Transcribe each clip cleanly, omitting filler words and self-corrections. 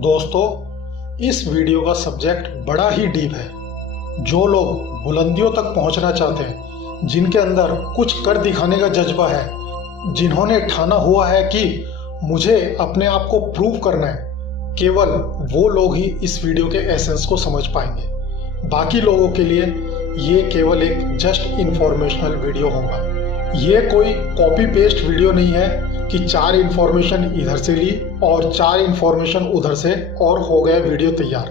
दोस्तों, इस वीडियो का सब्जेक्ट बड़ा ही डीप है। जो लोग बुलंदियों तक पहुंचना चाहते हैं, जिनके अंदर कुछ कर दिखाने का जज्बा है, जिन्होंने ठाना हुआ है कि मुझे अपने आप को प्रूव करना है, केवल वो लोग ही इस वीडियो के एसेंस को समझ पाएंगे। बाकी लोगों के लिए ये केवल एक जस्ट इंफॉर्मेशनल वीडियो होगा। ये कोई कॉपी पेस्ट वीडियो नहीं है कि 4 इन्फॉर्मेशन इधर से ली और 4 इन्फॉर्मेशन उधर से और हो गया वीडियो तैयार।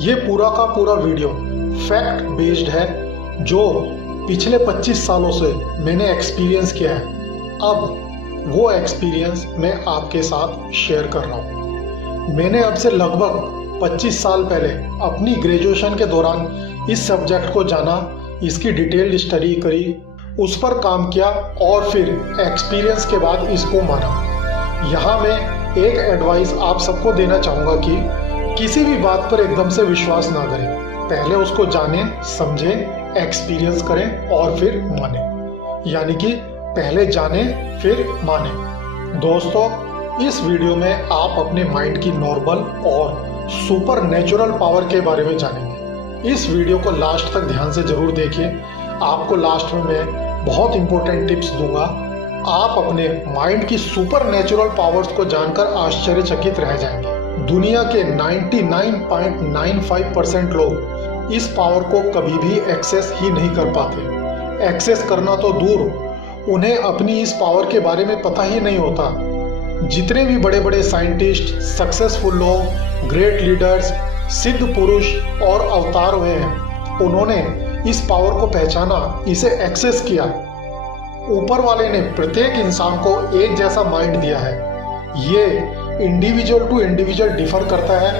ये पूरा का पूरा वीडियो फैक्ट बेस्ड है, जो पिछले 25 सालों से मैंने एक्सपीरियंस किया है। अब वो एक्सपीरियंस मैं आपके साथ शेयर कर रहा हूँ। मैंने अब से लगभग 25 साल पहले अपनी ग्रेजुएशन के दौरान इस सब्जेक्ट को जाना, इसकी डिटेल्ड स्टडी करी, उस पर काम किया और फिर एक्सपीरियंस के बाद इसको माना। यहाँ मैं एक एडवाइस आप सबको देना चाहूँगा कि किसी भी बात पर एकदम से विश्वास ना करें। पहले उसको जानें, समझें, एक्सपीरियंस करें और फिर माने। यानी कि पहले जानें फिर माने। दोस्तों, इस वीडियो में आप अपने माइंड की नॉर्मल और सुपर नेचुरल पावर के बारे में जानेंगे। इस वीडियो को लास्ट तक ध्यान से जरूर देखिए। आपको लास्ट में मैं बहुत इंपॉर्टेंट टिप्स दूंगा। आप अपने माइंड की सुपर नेचुरल पावर्स को जानकर आश्चर्यचकित रह जाएंगे। दुनिया के 99.95% लोग इस पावर को कभी भी एक्सेस ही नहीं कर पाते। एक्सेस करना तो दूर, उन्हें अपनी इस पावर के बारे में पता ही नहीं होता। जितने भी बड़े बड़े साइंटिस्ट, सक्सेसफुल लोग, ग्रेट लीडर्स, सिद्ध पुरुष और अवतार हुए हैं, उन्होंने इस पावर को पहचाना, इसे एक्सेस किया। ऊपर वाले ने प्रत्येक इंसान को एक जैसा माइंड दिया है। ये इंडिविजुअल टू इंडिविजुअल डिफर करता है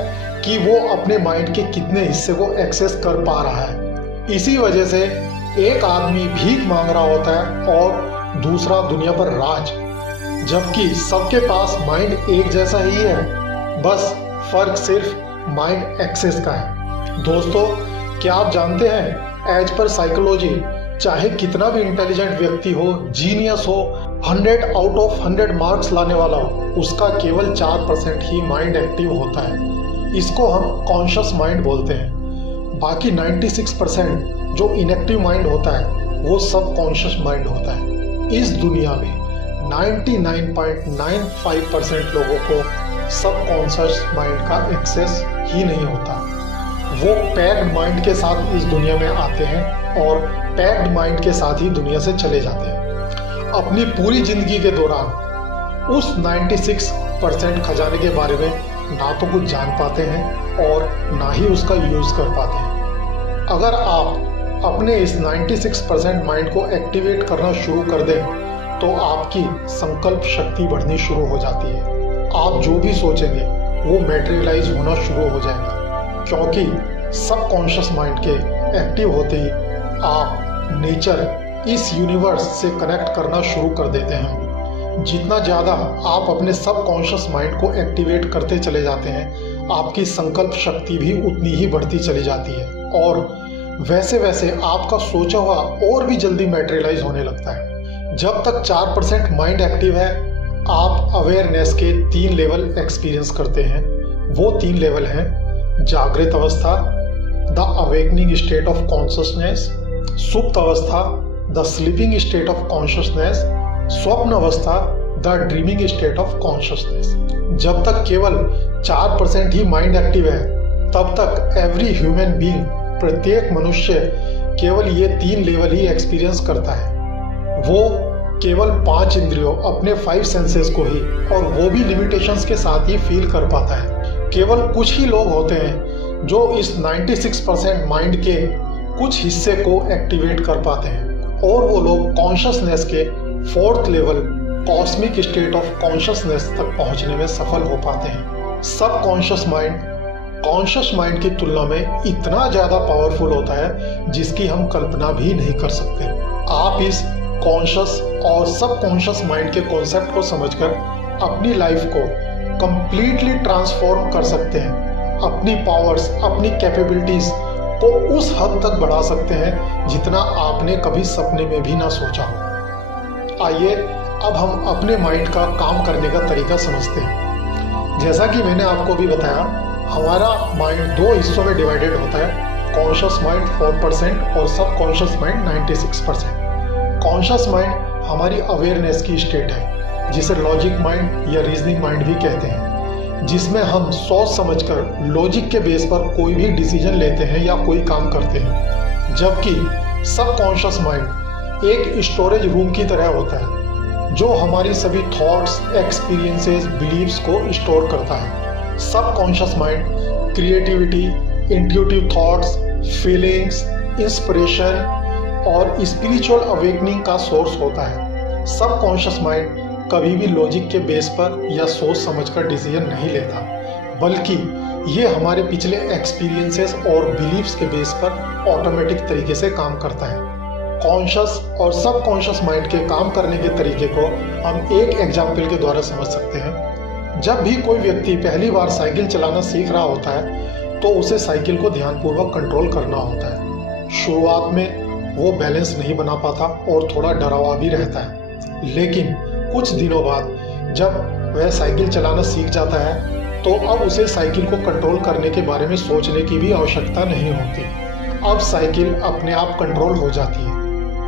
कि वो अपने माइंड के कितने हिस्से को एक्सेस कर पा रहा है। इसी वजह से एक आदमी भीख मांग रहा होता है और दूसरा दुनिया पर राज, जबकि सबके पास माइंड एक जैसा ही है, बस फर्क सिर्फ माइंड एक्सेस का है। दोस्तों, क्या आप जानते हैं, एज पर साइकोलॉजी, चाहे कितना भी इंटेलिजेंट व्यक्ति हो, जीनियस हो, 100 आउट ऑफ 100 मार्क्स लाने वाला हो, उसका केवल 4% ही माइंड एक्टिव होता है। इसको हम कॉन्शियस माइंड बोलते हैं। बाकी 96% जो इनएक्टिव माइंड होता है, वो सब कॉन्शियस माइंड होता है। इस दुनिया में 99.95% लोगों को सब कॉन्शियस माइंड का एक्सेस ही नहीं होता। वो पैक्ड माइंड के साथ इस दुनिया में आते हैं और पैक्ड माइंड के साथ ही दुनिया से चले जाते हैं। अपनी पूरी जिंदगी के दौरान उस 96% खजाने के बारे में ना तो कुछ जान पाते हैं और ना ही उसका यूज कर पाते हैं। अगर आप अपने इस 96% माइंड को एक्टिवेट करना शुरू कर दें, तो आपकी संकल्प शक्ति बढ़नी शुरू हो जाती है। आप जो भी सोचेंगे वो मैटेरियलाइज होना शुरू हो जाएगा, क्योंकि सबकॉन्शियस माइंड के एक्टिव होते ही आप नेचर, इस यूनिवर्स से कनेक्ट करना शुरू कर देते हैं। जितना ज़्यादा आप अपने सबकॉन्शियस माइंड को एक्टिवेट करते चले जाते हैं, आपकी संकल्प शक्ति भी उतनी ही बढ़ती चली जाती है और वैसे वैसे आपका सोचा हुआ और भी जल्दी मैटेरियलाइज होने लगता है। जब तक 4% माइंड एक्टिव है, आप अवेयरनेस के 3 लेवल एक्सपीरियंस करते हैं। वो 3 लेवल हैं: जागृत अवस्था, the awakening state of consciousness; सुप्त अवस्था, the sleeping state of consciousness; स्वप्न अवस्था, the dreaming state of consciousness. जब तक केवल 4% ही माइंड एक्टिव है, तब तक एवरी ह्यूमन बीइंग, प्रत्येक मनुष्य केवल ये 3 लेवल ही एक्सपीरियंस करता है। वो केवल 5 इंद्रियों, अपने 5 सेंसेस को ही, और वो भी लिमिटेशंस के साथ ही फील कर पाता है। केवल कुछ ही लोग होते हैं जो इस 96% माइंड के कुछ हिस्से को एक्टिवेट कर पाते हैं, और वो लोग कॉन्शियसनेस के 4th level, cosmic state of consciousness तक पहुंचने में सफल हो पाते हैं। सब कॉन्शियस माइंड कॉन्शियस माइंड की तुलना में इतना ज़्यादा पावरफुल होता है जिसकी हम कल्पना भी नहीं कर सकते। आप इस कॉन्शियस और सब कॉन्शियस माइंड के कॉन्सेप्ट को समझकर अपनी लाइफ को कंप्लीटली ट्रांसफॉर्म कर सकते हैं। अपनी पावर्स, अपनी कैपेबिलिटीज को उस हद तक बढ़ा सकते हैं जितना आपने कभी सपने में भी ना सोचा हो। आइए अब हम अपने माइंड का काम करने का तरीका समझते हैं। जैसा कि मैंने आपको भी बताया, हमारा माइंड दो हिस्सों में डिवाइडेड होता है, कॉन्शियस माइंड 4% और सब कॉन्शियस माइंड 96%। कॉन्शियस माइंड हमारी अवेयरनेस की स्टेट है, जिसे लॉजिक माइंड या रीजनिंग माइंड भी कहते हैं, जिसमें हम सोच समझकर लॉजिक के बेस पर कोई भी डिसीजन लेते हैं या कोई काम करते हैं। जबकि सब कॉन्शियस माइंड एक स्टोरेज रूम की तरह होता है, जो हमारी सभी थॉट्स, एक्सपीरियंसेस, बिलीव्स को स्टोर करता है। सब conscious mind creativity, intuitive thoughts, feelings, inspiration और स्पिरिचुअल अवेकनिंग का सोर्स होता है। सब कॉन्शियस माइंड कभी भी लॉजिक के बेस पर या सोच समझकर डिसीजन नहीं लेता, बल्कि ये हमारे पिछले एक्सपीरियंसेस और बिलीव्स के बेस पर ऑटोमेटिक तरीके से काम करता है। कॉन्शियस और सब कॉन्शियस माइंड के काम करने के तरीके को हम एक एग्जाम्पल के द्वारा समझ सकते हैं। जब भी कोई व्यक्ति पहली बार साइकिल चलाना सीख रहा होता है, तो उसे साइकिल को ध्यानपूर्वक कंट्रोल करना होता है। शुरुआत में वो बैलेंस नहीं बना पाता और थोड़ा डरा हुआ भी रहता है, लेकिन कुछ दिनों बाद जब वह साइकिल चलाना सीख जाता है, तो अब उसे साइकिल को कंट्रोल करने के बारे में सोचने की भी आवश्यकता नहीं होती। अब साइकिल अपने आप कंट्रोल हो जाती है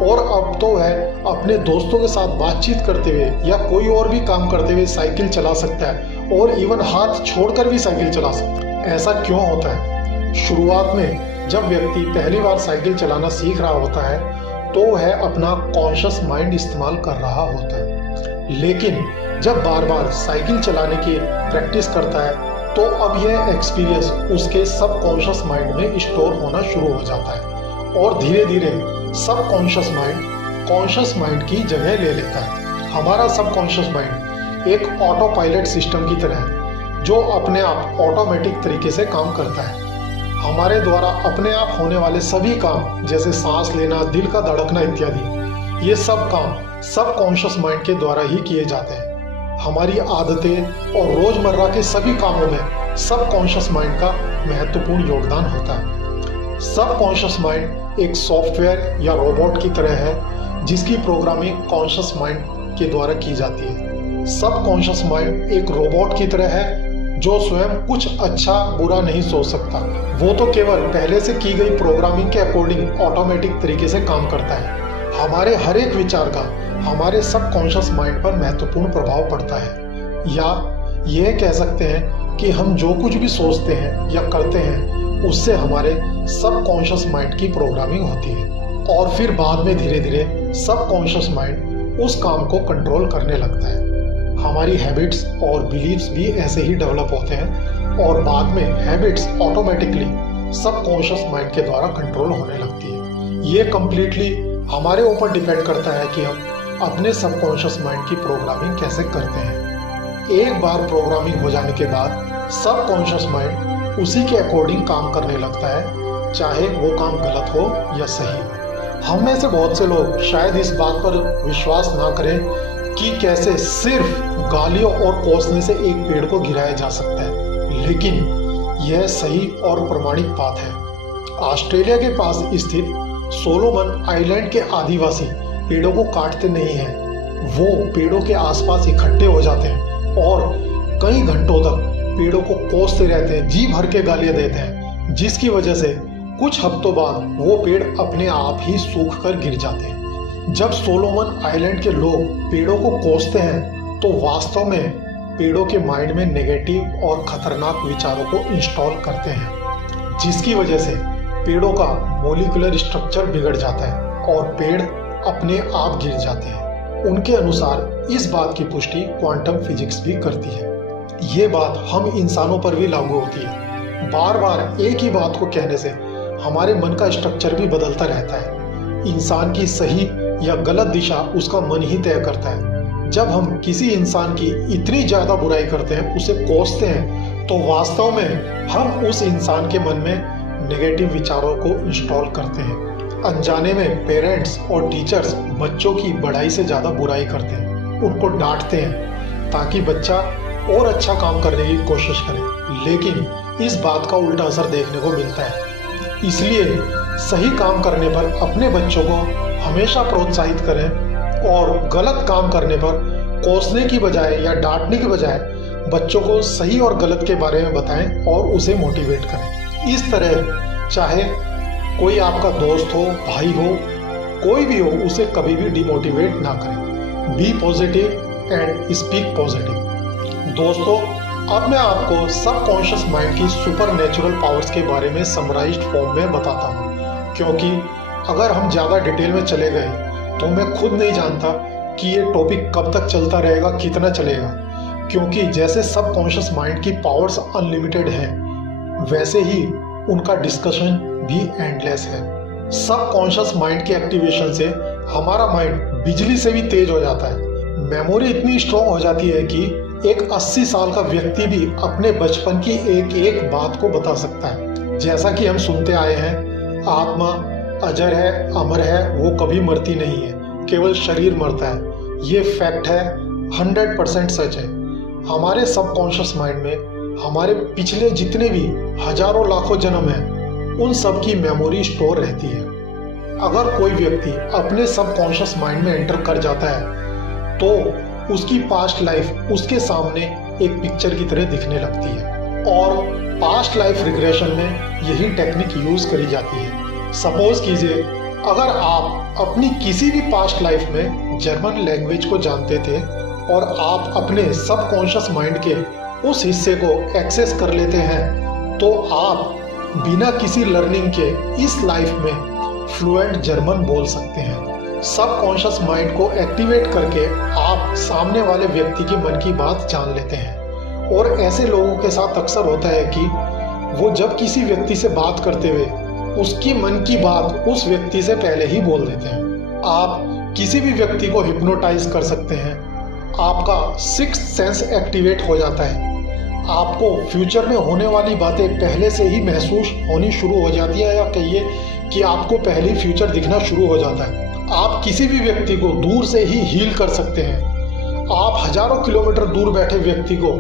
और अब तो वह अपने दोस्तों के साथ बातचीत करते हुए या कोई और भी काम करते हुए साइकिल चला सकता है और इवन हाथ छोड़कर भी साइकिल चला सकता है। ऐसा क्यों होता है? शुरुआत में जब व्यक्ति पहली बार साइकिल चलाना सीख रहा होता है, तो वह अपना कॉन्शियस माइंड इस्तेमाल कर रहा होता है, लेकिन जब बार बार साइकिल चलाने की प्रैक्टिस करता है, तो अब यह एक्सपीरियंस उसके सब कॉन्शियस माइंड में स्टोर होना शुरू हो जाता है और धीरे धीरे सब कॉन्शियस माइंड कॉन्शियस माइंड की जगह ले लेता है। हमारा सब कॉन्शियस माइंड एक ऑटो पायलट सिस्टम की तरह है, जो अपने आप ऑटोमेटिक तरीके से काम करता है। हमारे द्वारा अपने आप होने वाले सभी काम, जैसे सांस लेना, दिल का धड़कना इत्यादि, ये सब काम सब कॉन्शियस माइंड के द्वारा ही किए जाते हैं। हमारी आदतें और रोजमर्रा के सभी कामों में सब कॉन्शियस माइंड का महत्वपूर्ण योगदान होता है। सब कॉन्शियस माइंड एक सॉफ्टवेयर या रोबोट की तरह है, जिसकी प्रोग्रामिंग कॉन्शियस माइंड के द्वारा की जाती है। सब कॉन्शियस माइंड एक रोबोट की तरह है, जो स्वयं कुछ अच्छा बुरा नहीं सोच सकता। वो तो केवल पहले से की गई प्रोग्रामिंग के अकॉर्डिंग ऑटोमेटिक तरीके से काम करता है। हमारे हर एक विचार का हमारे सब कॉन्शियस माइंड पर महत्वपूर्ण प्रभाव पड़ता है, या यह कह सकते हैं कि हम जो कुछ भी सोचते हैं या करते हैं, उससे हमारे सब कॉन्शियस माइंड की प्रोग्रामिंग होती है और फिर बाद में धीरे धीरे सब कॉन्शियस माइंड उस काम को कंट्रोल करने लगता है। हमारी हैबिट्स और बिलीव्स भी ऐसे ही डेवलप होते हैं और बाद में हैबिट्स ऑटोमेटिकली सब कॉन्शियस माइंड के द्वारा कंट्रोल होने लगती है। ये कम्प्लीटली हमारे ऊपर डिपेंड करता है कि हम अपने सब कॉन्शियस माइंड की प्रोग्रामिंग कैसे करते हैं। एक बार प्रोग्रामिंग हो जाने के बाद सब कॉन्शियस माइंड उसी के अकॉर्डिंग काम करने लगता है, चाहे वो काम गलत हो या सही। हम में से बहुत से लोग शायद इस बात पर विश्वास ना करें कि कैसे सिर्फ गालियों और कोसने से एक पेड़ को गिराया जा सकता है, लेकिन यह सही और प्रमाणिक बात है। ऑस्ट्रेलिया के पास स्थित सोलोमन आइलैंड के आदिवासी पेड़ों को काटते नहीं हैं। वो पेड़ों के आसपास इकट्ठे हो जाते हैं और कई घंटों तक पेड़ों को कोसते रहते हैं, जी भर के गालियां देते हैं, जिसकी वजह से कुछ हफ्तों बाद वो पेड़ अपने आप ही सूख कर गिर जाते हैं। जब सोलोमन आइलैंड के लोग पेड़ों को कोसते हैं, तो वास्तव में पेड़ों के माइंड में नेगेटिव और खतरनाक विचारों को इंस्टॉल करते हैं, जिसकी वजह से पेड़ों का मॉलिक्यूलर स्ट्रक्चर बिगड़ जाता है और पेड़ अपने आप गिर जाते हैं। उनके अनुसार इस बात की पुष्टि क्वांटम फिजिक्स भी करती है। ये बात हम इंसानों पर भी लागू होती है। बार बार एक ही बात को कहने से हमारे मन का स्ट्रक्चर भी बदलता रहता है। इंसान की सही या गलत दिशा उसका मन ही तय करता है। जब हम किसी इंसान की इतनी ज्यादा बुराई करते हैं, उसे कोसते हैं, तो वास्तव में हम उस इंसान के मन में नेगेटिव विचारों को इंस्टॉल करते हैं। अनजाने में पेरेंट्स और टीचर्स बच्चों की बढ़ाई से ज्यादा बुराई करते हैं, उनको डांटते हैं ताकि बच्चा और अच्छा काम करने की कोशिश करे, लेकिन इस बात का उल्टा असर देखने को मिलता है। इसलिए सही काम करने पर अपने बच्चों को हमेशा प्रोत्साहित करें और गलत काम करने पर कोसने की बजाय या डांटने की बजाय बच्चों को सही और गलत के बारे में बताएं और उसे मोटिवेट करें। इस तरह चाहे कोई आपका दोस्त हो, भाई हो, कोई भी हो, उसे कभी भी डिमोटिवेट ना करें। Be positive and speak positive. दोस्तों, अब मैं आपको सबकॉन्शियस माइंड की सुपर नेचुरल पावर्स के बारे में समराइज्ड फॉर्म में बताता हूँ, क्योंकि अगर हम ज़्यादा डिटेल में चले गए तो मैं खुद नहीं जानता कि ये टॉपिक कब तक चलता रहेगा, कितना चलेगा। क्योंकि जैसे सबकॉन्शियस माइंड की पावर्स अनलिमिटेड हैं, वैसे ही उनका डिस्कशन भी एंडलेस है। सबकॉन्शियस माइंड के एक्टिवेशन से हमारा माइंड बिजली से भी तेज हो जाता है। मेमोरी इतनी स्ट्रॉन्ग हो जाती है कि एक 80 साल का व्यक्ति भी अपने बचपन की एक एक बात को बता सकता है। जैसा कि हम सुनते आए हैं, आत्मा अजर है, अमर है, वो कभी मरती नहीं है, केवल शरीर मरता है। ये फैक्ट है, 100% सच है। हमारे सबकॉन्शियस माइंड में हमारे पिछले जितने भी हजारों लाखों जन्म हैं, उन सब की मेमोरी स्टोर रहती है। अगर कोई व्यक्ति अपने सबकॉन्शियस माइंड में एंटर कर जाता है तो उसकी पास्ट लाइफ उसके सामने एक पिक्चर की तरह दिखने लगती है, और पास्ट लाइफ रिग्रेशन में यही टेक्निक यूज करी जाती है। सपोज कीजिए, अगर आप अपनी किसी भी पास्ट लाइफ में जर्मन लैंग्वेज को जानते थे और आप अपने सबकॉन्शियस माइंड के उस हिस्से को एक्सेस कर लेते हैं, तो आप बिना किसी लर्निंग के इस लाइफ में फ्लुएंट जर्मन बोल सकते हैं। सबकॉन्शियस माइंड को एक्टिवेट करके आप सामने वाले व्यक्ति की मन की बात जान लेते हैं। और ऐसे लोगों के साथ अक्सर होता है कि वो जब किसी व्यक्ति से बात करते हुए उसकी मन की बात उस व्यक्ति से पहले ही बोल देते हैं। आप किसी भी व्यक्ति को हिप्नोटाइज कर सकते हैं। आपका सिक्स्थ सेंस एक्टिवेट हो जाता है। आपको फ्यूचर में होने वाली बातें पहले से ही महसूस होनी शुरू हो जाती है, या कहिए कि आपको पहले फ्यूचर दिखना शुरू हो जाता है। आप किसी भी व्यक्ति को दूर से ही हील कर सकते हैं। आप हजारों किलोमीटर दूर बैठे व्यक्ति को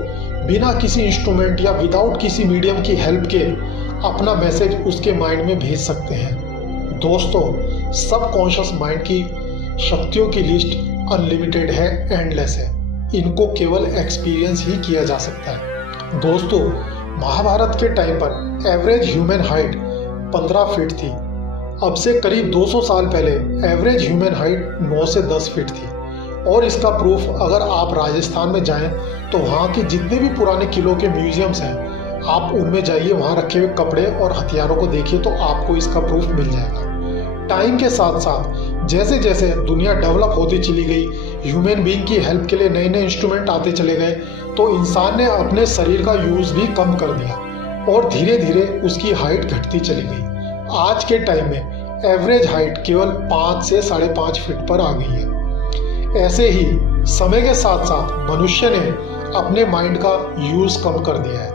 बिना किसी इंस्ट्रूमेंट या विदाउट किसी मीडियम की हेल्प के अपना मैसेज उसके माइंड में भेज सकते हैं। दोस्तों, सबकॉन्शियस माइंड की शक्तियों की लिस्ट अनलिमिटेड है, एंडलेस है। इनको केवल एक्सपीरियंस ही किया जा सकता है। दोस्तों, महाभारत के टाइम पर एवरेज ह्यूमन हाइट 15 फीट थी। अब से करीब 200 साल पहले एवरेज ह्यूमन हाइट 9 से 10 फीट थी। और इसका प्रूफ अगर आप राजस्थान में जाएं तो वहाँ के जितने भी पुराने किलों के म्यूजियम्स हैं, आप उनमें जाइए, वहाँ रखे हुए कपड़े और हथियारों को देखिए तो आपको इसका प्रूफ मिल जाएगा। टाइम के साथ साथ जैसे जैसे दुनिया डेवलप होती चली गई, ह्यूमन बीइंग की हेल्प के लिए नए नए इंस्ट्रूमेंट आते चले गए, तो इंसान ने अपने शरीर का यूज भी कम कर दिया और धीरे धीरे उसकी हाइट घटती चली गई। आज के टाइम में एवरेज हाइट केवल 5 से 5.5 फीट पर आ गई है। ऐसे ही समय के साथ साथ मनुष्य ने अपने माइंड का यूज कम कर दिया है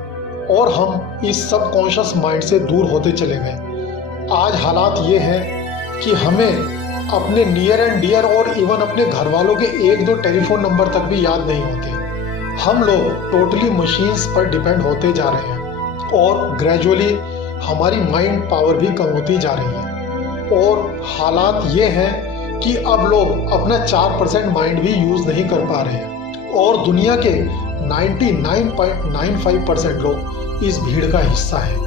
और हम इस सबकॉन्शियस माइंड से दूर होते चले गए। आज हालात ये हैं कि हमें अपने नियर एंड डियर और इवन अपने घर वालों के 1-2 टेलीफोन नंबर तक भी याद नहीं होते। हम लोग टोटली मशीन्स पर डिपेंड होते जा रहे हैं और ग्रेजुअली हमारी माइंड पावर भी कम होती जा रही है। और हालात ये हैं कि अब लोग अपना 4% माइंड भी यूज नहीं कर पा रहे हैं और दुनिया के 99.95% लोग इस भीड़ का हिस्सा हैं।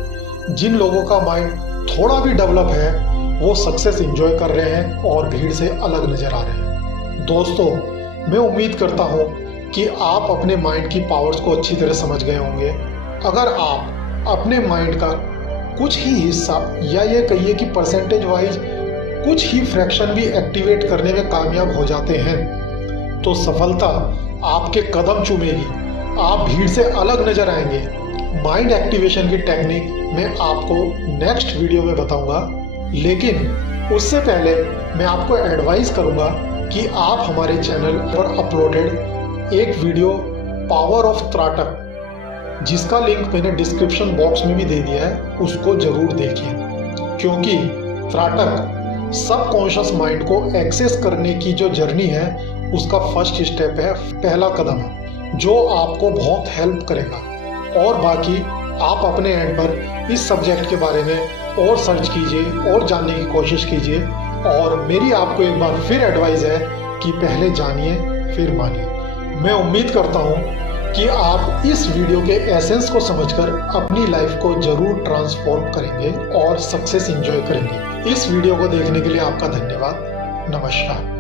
जिन लोगों का माइंड थोड़ा भी डेवलप है वो सक्सेस एंजॉय कर रहे हैं और भीड़ से अलग नजर आ रहे हैं। दोस्तों, मैं उम्मीद करता हूँ कि आप अपने माइंड की पावर्स को अच्छी तरह समझ गए होंगे। अगर आप अपने माइंड का कुछ ही हिस्सा या ये कहिए कि परसेंटेज वाइज कुछ ही फ्रैक्शन भी एक्टिवेट करने में कामयाब हो जाते हैं तो सफलता आपके कदम चूमेगी। आप भीड़ से अलग नजर आएंगे। माइंड एक्टिवेशन की टेक्निक मैं आपको नेक्स्ट वीडियो में बताऊंगा, लेकिन उससे पहले मैं आपको एडवाइस करूंगा कि आप हमारे चैनल पर अपलोडेड एक वीडियो पावर ऑफ त्राटक, जिसका लिंक मैंने डिस्क्रिप्शन बॉक्स में भी दे दिया है, उसको जरूर देखिए। क्योंकि त्राटक सबकॉन्शियस माइंड को एक्सेस करने की जो जर्नी है उसका फर्स्ट स्टेप है, पहला कदम है, जो आपको बहुत हेल्प करेगा। और बाकी आप अपने एंड पर इस सब्जेक्ट के बारे में और सर्च कीजिए और जानने की कोशिश कीजिए। और मेरी आपको एक बार फिर एडवाइस है कि पहले जानिए फिर मानिए। मैं उम्मीद करता हूँ कि आप इस वीडियो के एसेंस को समझकर अपनी लाइफ को जरूर ट्रांसफॉर्म करेंगे और सक्सेस एंजॉय करेंगे। इस वीडियो को देखने के लिए आपका धन्यवाद। नमस्कार।